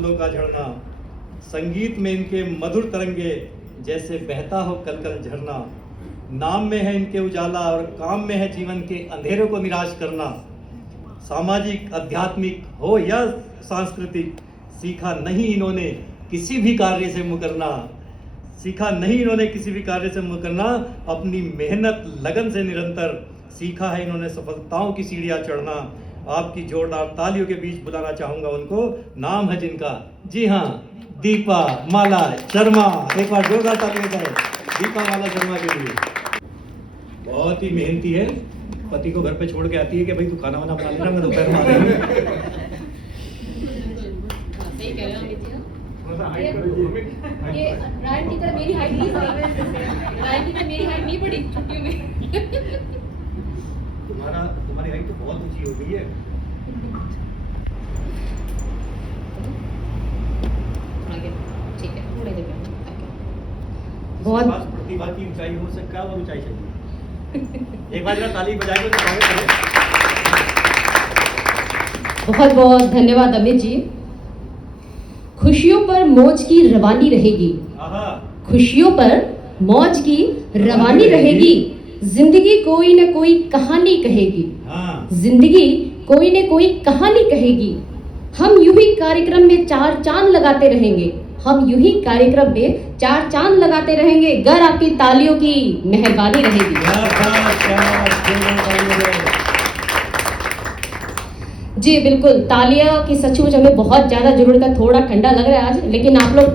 फूलों का झड़ना, संगीत में इनके मधुर तरंगे जैसे बहता हो कलकल झरना। नाम में है इनके उजाला और काम में है जीवन के अंधेरों को निराश करना। सामाजिक, आध्यात्मिक हो या सांस्कृतिक, सीखा नहीं इन्होंने किसी भी कार्य से मुकरना। सीखा नहीं इन्होंने किसी भी कार्य से मुकरना, अपनी मेहनत लगन से निरंतर सीखा है इन्होंने सफलताओं की सीढ़ियाँ चढ़ना। आपकी जोरदार तालियों के बीच बुलाना चाहूंगा उनको, नाम है जिनका, जी हाँ, दीपा माला शर्मा। एक बार जोरदार तालियां जाए दीपा माला शर्मा के लिए। बहुत ही मेहनती है, पति को घर पे छोड़ के आती है कि भाई तू खाना वाना बना लेना, मैं दोपहर में आ जाऊंगा। सही कह रहे हो अमित जी। ये रायन की तरह मेरी हाइट नहीं सही, रायन की तरह मेरी हाइट नहीं बढ़ी छुट्टियों में। तुम्हारी हाइट तो बहुत ऊंची हो गई है। आगे ठीक है, थोड़े देर में बहुत प्रतिभा की ऊंचाई हो सकता है और ऊंचाई चाहिए। एक बार जरा ताली बजाएंगे तो स्वागत करें। बहुत बहुत धन्यवाद अमित जी। खुशियों पर मौज की रवानी रहेगी, खुशियों पर मौज की रवानी रहेगी। जिंदगी कोई न कोई कहानी कहेगी, जिंदगी कोई न कोई कहानी कहेगी। हम यूं ही कार्यक्रम में चार चांद लगाते रहेंगे, हम यूं ही कार्यक्रम में चार चांद लगाते रहेंगे। गर आपकी तालियों की मेहरबानी रहेगी। जी बिल्कुल, तालियां की सचमुच हमें बहुत ज्यादा जरूरत है। थोड़ा ठंडा लग रहा है आज, लेकिन आप लोग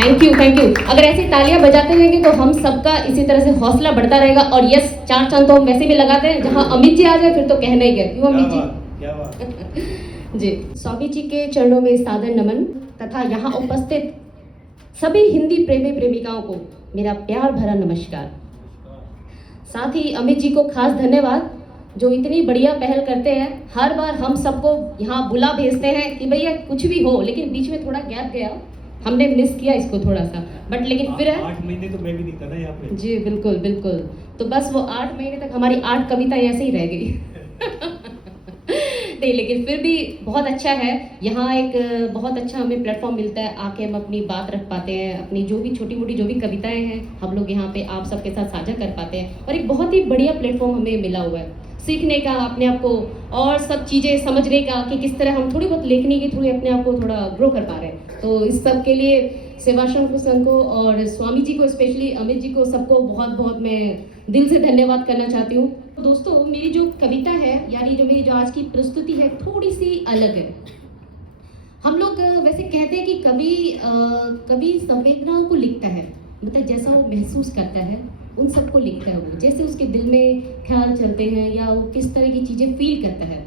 थैंक यू थैंक यू। अगर ऐसी तालियां बजाते रहेंगे तो हम सबका इसी तरह से हौसला बढ़ता रहेगा। और यस, चार चांद तो हम वैसे भी लगाते हैं, जहां अमित जी आ जाए फिर तो कहना ही क्या। क्यों अमित जी? क्या बात। जी, स्वामी जी के चरणों में सादर नमन तथा यहाँ उपस्थित सभी हिंदी प्रेमी प्रेमिकाओं को मेरा प्यार भरा नमस्कार। साथ ही अमित जी को खास धन्यवाद, जो इतनी बढ़िया पहल करते हैं। हर बार हम सबको यहाँ बुला भेजते हैं कि भैया कुछ भी हो, लेकिन बीच में थोड़ा गैप गया, हमने मिस किया इसको थोड़ा सा, बट लेकिन फिर 8 महीने तो मैं भी नहीं था ना यहाँ पे। जी बिल्कुल बिल्कुल, तो बस वो 8 महीने तक हमारी 8 कविता ऐसे ही रह गई। नहीं, लेकिन फिर भी बहुत अच्छा है। यहाँ एक बहुत अच्छा हमें प्लेटफॉर्म मिलता है, आके हम अपनी बात रख पाते हैं, अपनी जो भी छोटी मोटी जो भी कविताएं हैं हम लोग यहाँ पे आप सबके साथ साझा कर पाते हैं। और एक बहुत ही बढ़िया प्लेटफॉर्म हमें मिला हुआ है सीखने का, अपने आप को और सब चीज़ें समझने का, कि किस तरह हम थोड़ी बहुत लेखनी के थ्रू अपने आप को थोड़ा ग्रो कर पा रहे हैं। तो इस सब के लिए सेवाश्रम संघ को और स्वामी जी को, स्पेशली अमित जी को, सबको बहुत बहुत मैं दिल से धन्यवाद करना चाहती हूँ। दोस्तों, मेरी जो कविता है, यानी जो मेरी जो आज की प्रस्तुति है, थोड़ी सी अलग है। हम लोग वैसे कहते हैं कि कवि संवेदनाओं को लिखता है, मतलब जैसा वो महसूस करता है उन सबको लिखता है वो, जैसे उसके दिल में ख्याल चलते हैं या वो किस तरह की चीज़ें फील करता है।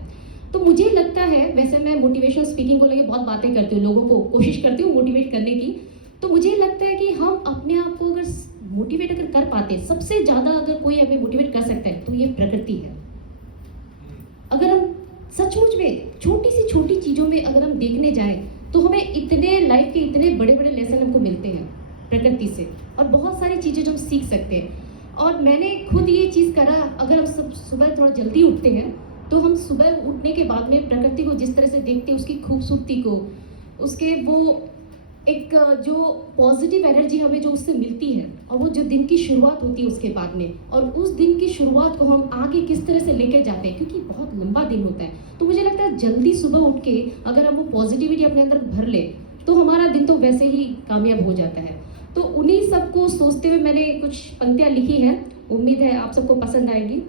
तो मुझे लगता है, वैसे मैं मोटिवेशनल स्पीकिंग को लेकर बहुत बातें करती हूँ, लोगों को कोशिश करती हूँ मोटिवेट करने की। तो मुझे लगता है कि हम अपने आप को अगर मोटिवेट अगर कर पाते, सबसे ज़्यादा अगर कोई हमें मोटिवेट कर सकता है तो ये प्रकृति है। अगर हम सचमुच में छोटी सी छोटी चीज़ों में अगर हम देखने जाएं तो हमें इतने लाइफ के इतने बड़े बड़े लेसन हमको मिलते हैं प्रकृति से, और बहुत सारी चीज़ें जो हम सीख सकते हैं। और मैंने खुद ये चीज़ करा, अगर हम सब सुबह थोड़ा जल्दी उठते हैं तो हम सुबह उठने के बाद में प्रकृति को जिस तरह से देखते हैं, उसकी खूबसूरती को, उसके वो एक जो पॉजिटिव एनर्जी हमें जो उससे मिलती है, और वो जो दिन की शुरुआत होती है उसके बाद में, और उस दिन की शुरुआत को हम आगे किस तरह से लेके जाते हैं, क्योंकि बहुत लंबा दिन होता है। तो मुझे लगता है जल्दी सुबह उठ के अगर हम वो पॉजिटिविटी अपने अंदर भर ले तो हमारा दिन तो वैसे ही कामयाब हो जाता है। तो उन्हीं सबको सोचते हुए मैंने कुछ पंक्तियाँ लिखी हैं, उम्मीद है आप सबको पसंद आएगी।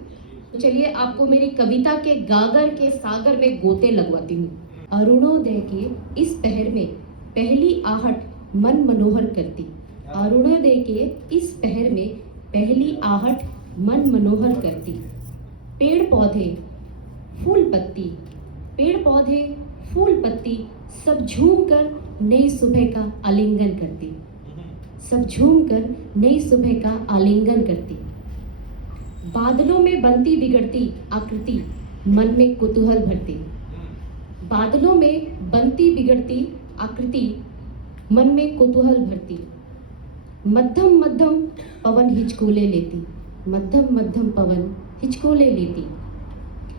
तो चलिए आपको मेरी कविता के गागर के सागर में गोते लगवाती हूँ। अरुणोदय के इस पहर में पहली आहट मन मनोहर करती, अरुणोदय के इस पहर में पहली आहट मन मनोहर करती। पेड़ पौधे फूल पत्ती, पेड़ पौधे फूल पत्ती, सब झूम कर नई सुबह का आलिंगन करती, सब झूम कर नई सुबह का आलिंगन करती। बादलों में बनती बिगड़ती आकृति, मन में कुतूहल भरती, बादलों में बनती बिगड़ती आकृति, मन में कुतूहल भरती। मध्यम मध्यम पवन हिचकोले लेती, मध्यम मध्यम पवन हिचकोले लेती,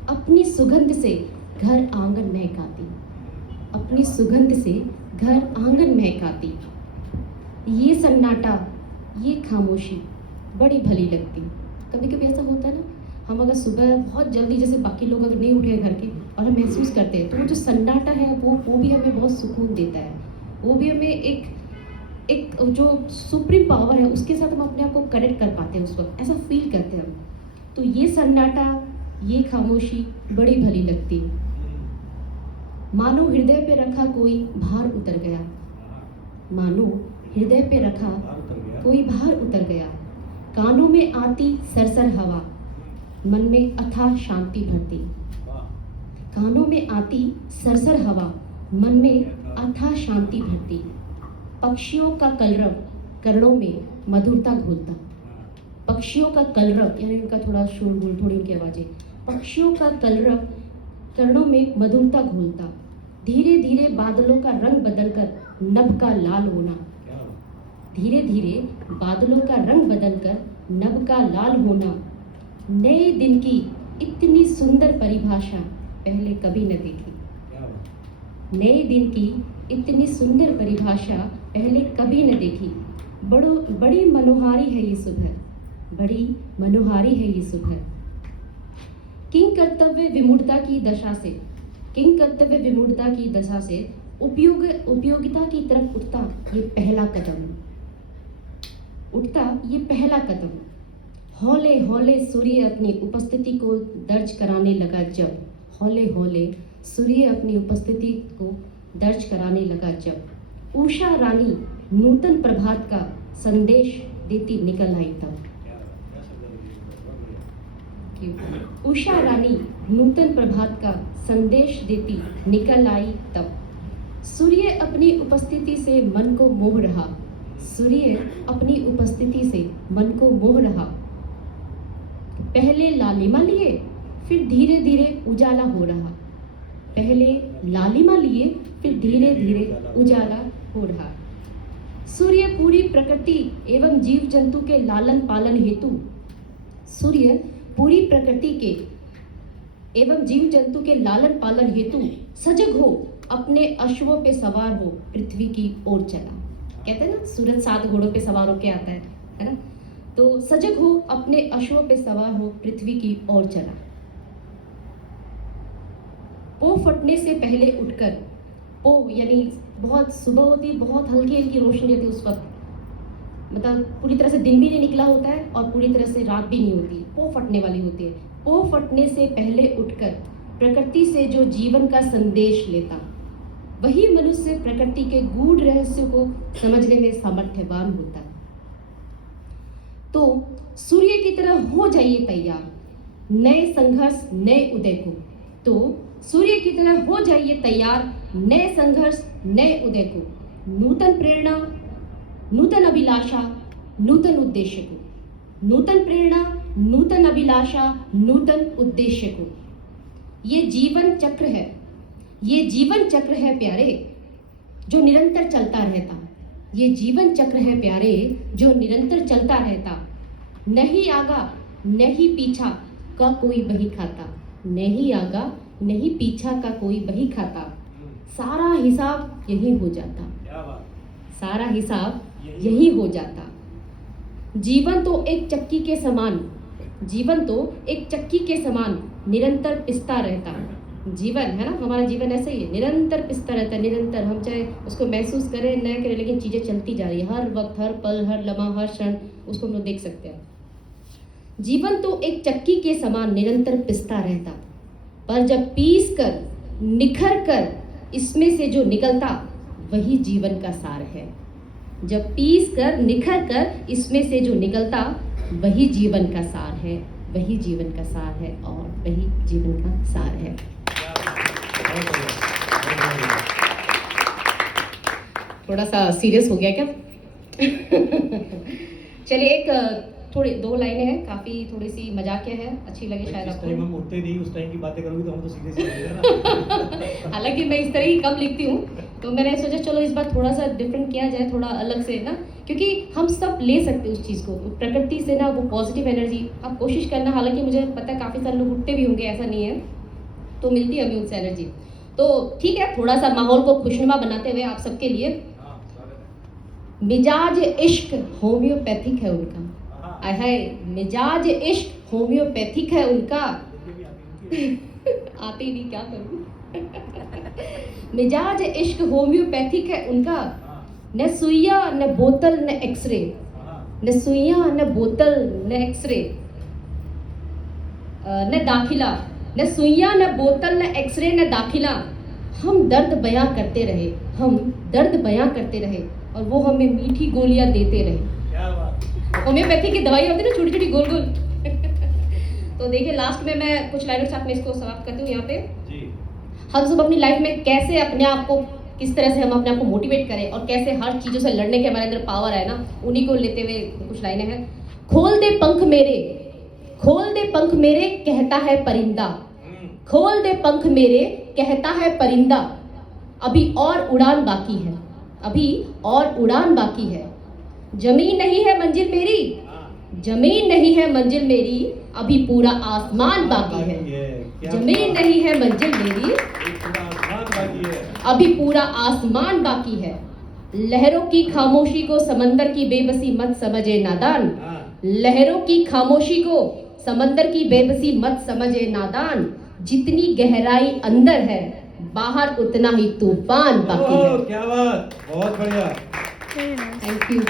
अपनी सुगंध से घर आंगन महकाती, अपनी सुगंध से घर आंगन महकाती। ये सन्नाटा, ये खामोशी बड़ी भली लगती। कभी कभी ऐसा होता है ना, हम अगर सुबह बहुत जल्दी, जैसे बाकी लोग अगर नहीं उठे घर के और हम महसूस करते हैं, तो वो जो सन्नाटा है वो भी हमें बहुत सुकून देता है। वो भी हमें एक जो सुप्रीम पावर है उसके साथ हम अपने आप को कनेक्ट कर पाते हैं, उस वक्त ऐसा फील करते हैं हम। तो ये सन्नाटा, ये खामोशी बड़ी भली लगती। मानो हृदय पे रखा कोई भार उतर गया, मानो हृदय पे रखा कोई भार उतर गया। कानों में आती सरसर हवा, मन में अथाह शांति भरती। कानों में आती सरसर हवा, मन में अथाह शांति भरती। पक्षियों का कलरव कर्णों में मधुरता घोलता। पक्षियों का कलरव यानी उनका थोड़ा शोरगुल, थोड़ी उनकी आवाज़ें। पक्षियों का कलरव कर्णों में मधुरता घोलता। धीरे धीरे बादलों का रंग बदलकर नभ का लाल होना। धीरे धीरे बादलों का रंग बदलकर नभ का लाल होना। नए दिन की इतनी सुंदर परिभाषा पहले कभी न देखी। नए दिन की इतनी सुंदर परिभाषा पहले कभी न देखी। बड़ी मनोहारी है ये सुबह, बड़ी मनोहारी है ये सुबह। किंग कर्तव्य विमूढ़ता की दशा से, किंग कर्तव्य विमूढ़ता की दशा से उपयोगिता की तरफ उठता ये पहला कदम, उठता ये पहला कदम। हौले हौले सूर्य अपनी उपस्थिति को दर्ज कराने लगा जब, हौले हौले सूर्य अपनी उपस्थिति को दर्ज कराने लगा जब। उषा रानी नूतन प्रभात का संदेश देती निकल आई तब। उषा रानी नूतन प्रभात का संदेश देती निकल आई तब। सूर्य अपनी उपस्थिति से मन को मोह रहा, सूर्य अपनी उपस्थिति से मन को मोह रहा। पहले लालिमा लिए फिर धीरे धीरे उजाला हो रहा। पहले लालिमा लिए फिर धीरे धीरे उजाला हो रहा। सूर्य पूरी प्रकृति एवं जीव जंतु के लालन पालन हेतु, सूर्य पूरी प्रकृति के एवं जीव जंतु के लालन पालन हेतु सजग हो अपने अश्वों पे सवार हो पृथ्वी की ओर चला। कहते हैं ना, सूरज 7 घोड़ों पे सवार होके आता है ना। तो सजग हो अपने अश्वों पे सवार हो पृथ्वी की ओर चला। पो फटने से पहले उठकर, पो यानी बहुत सुबह होती, बहुत हल्की हल्की रोशनी होती उस वक्त, मतलब पूरी तरह से दिन भी नहीं निकला होता है और पूरी तरह से रात भी नहीं होती, पो फटने वाली होती है। पो फटने से पहले उठकर प्रकृति से जो जीवन का संदेश लेता, वही मनुष्य प्रकृति के गूढ़ रहस्यों को समझने में सामर्थ्यवान होता है। तो सूर्य की तरह हो जाइए तैयार नए संघर्ष नए उदय को। तो सूर्य की तरह हो जाइए तैयार नए संघर्ष नए उदय को। नूतन प्रेरणा, नूतन अभिलाषा, नूतन उद्देश्य को। नूतन प्रेरणा, नूतन अभिलाषा, नूतन उद्देश्य को। ये जीवन चक्र है, ये जीवन चक्र है प्यारे जो निरंतर चलता रहता। ये जीवन चक्र है प्यारे जो निरंतर चलता रहता। नहीं आगा नहीं पीछा का कोई बही खाता, नहीं आगा नहीं पीछा का कोई बही खाता। सारा हिसाब यही हो जाता, सारा हिसाब यही हो जाता। जीवन तो एक चक्की के समान, जीवन तो एक चक्की के समान निरंतर पिसता रहता। जीवन है ना, हमारा जीवन ऐसा ही है, निरंतर पिसता रहता है। निरंतर हम चाहे उसको महसूस करें न करें, लेकिन चीज़ें चलती जा रही है हर वक्त, हर पल, हर लम्हा, हर क्षण, उसको हम लोग देख सकते हैं। जीवन तो एक चक्की के समान निरंतर पिसता रहता, पर जब पीस कर निखर कर इसमें से जो निकलता वही जीवन का सार है। जब पीस कर निखर कर इसमें से जो निकलता वही जीवन का सार है, वही जीवन का सार है और वही जीवन का सार है। थोड़ा सा सीरियस हो गया क्या? चलिए एक थोड़ी 2 लाइनें हैं, काफी थोड़ी सी मजाकिया है, अच्छी लगे शायद आपको। हम उठते नहीं, उस टाइम की बातें करोगे तो हम तो सीरियस हो जाएगा। हालांकि मैं इस तरह ही कम लिखती हूँ, तो मैंने सोचा चलो इस बार थोड़ा सा डिफरेंट किया जाए, थोड़ा अलग से ना, क्योंकि हम सब ले सकते हैं उस चीज़ को, प्रकृति से ना, वो पॉजिटिव एनर्जी आप कोशिश करना। हालांकि मुझे पता है काफ़ी सारे लोग उठते भी होंगे, ऐसा नहीं है, तो मिलती है हमें उससे एनर्जी। तो ठीक है, थोड़ा सा माहौल को खुशनुमा बनाते हुए आप सबके लिए मिजाज इश्क होम्योपैथिक है उनका। आय हाय, मिजाज इश्क होम्योपैथिक है उनका। आते ही नहीं, क्या करूं। मिजाज इश्क होम्योपैथिक है उनका। न सुइया न बोतल न एक्सरे, न सुइया न बोतल न एक्सरे, न दाखिला, न सुइया न बोतल न एक्सरे न दाखिला। हम दर्द बयां करते रहे, हम दर्द बयां करते रहे, और वो हमें मीठी गोलियां देते रहे। क्या बात। होम्योपैथी की दवाई होती है ना, छोटी छोटी गोल गोल। तो देखिए, लास्ट में मैं कुछ लाइनों के साथ में इसको समाप्त करती हूँ यहाँ पे। जी। हम सब अपनी लाइफ में कैसे अपने आप को, किस तरह से हम अपने आप को मोटिवेट करें, और कैसे हर चीज़ों से लड़ने के हमारे अंदर पावर है ना, उन्हीं को लेते हुए कुछ लाइनें हैं। खोल दे पंख मेरे, खोल दे पंख मेरे, कहता है परिंदा। खोल दे पंख मेरे, कहता है परिंदा। अभी और उड़ान बाकी है, अभी और उड़ान बाकी है। जमीन नहीं है मंजिल मेरी, जमीन नहीं है मंजिल मेरी, अभी पूरा आसमान बाकी है। जमीन नहीं है मंजिल मेरी, अभी पूरा आसमान बाकी है। लहरों की खामोशी को समंदर की बेबसी मत समझे नादान, लहरों की खामोशी को समंदर की बेबसी मत समझे नादान। जितनी गहराई अंदर है, बाहर उतना ही तूफान बाकी है। क्या बात, बहुत बढ़िया। Thank you.